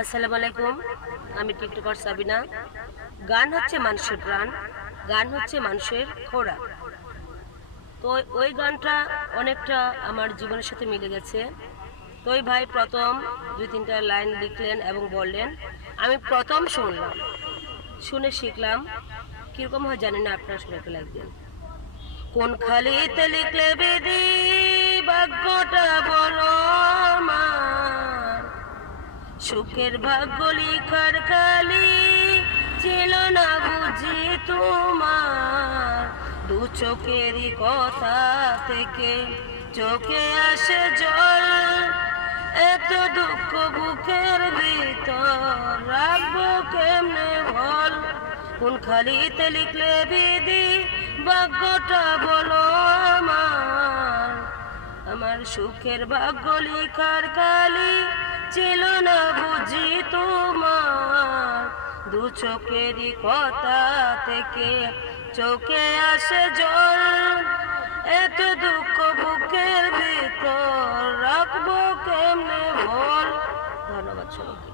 আসসালামু আলাইকুম। আমি টিকটকার সাবিনা। গান হচ্ছে মানুষের প্রাণ, গান হচ্ছে মানুষের খোরাক। তো ওই গানটা অনেকটা আমার জীবনের সাথে মিলে গেছে। তো ওই ভাই প্রথম 2-3টা লাইন লিখলেন এবং বললেন, আমি প্রথম শুনলাম, শুনে শিখলাম। কীরকম হয় জানি না, আপনারা শুনে ফেলে একদিন। কোন খালিতে লিখলে বেদি ভাগ্যটা বলো আমার, সুখের ভাগ্য লিখার খালি ছিল না বুঝি তোমার। দু চোখেরই কথা থেকে চোখে আসে জল, এত দুঃখ বুকের ভিতর রাখবো কেমনে বল। কোন খালিতে লিখলে বিধি ভাগ্যটা বলো আমার, আমার সুখের ভাগ্য লিখার কালি ছিল না বুঝি তোমার। দু চোখেরই কথা থেকে চোখে আসে জল, এত দুঃখ বুকের ভিতর রাখবো কেমনে বল। ধন্যবাদ সবাইকে।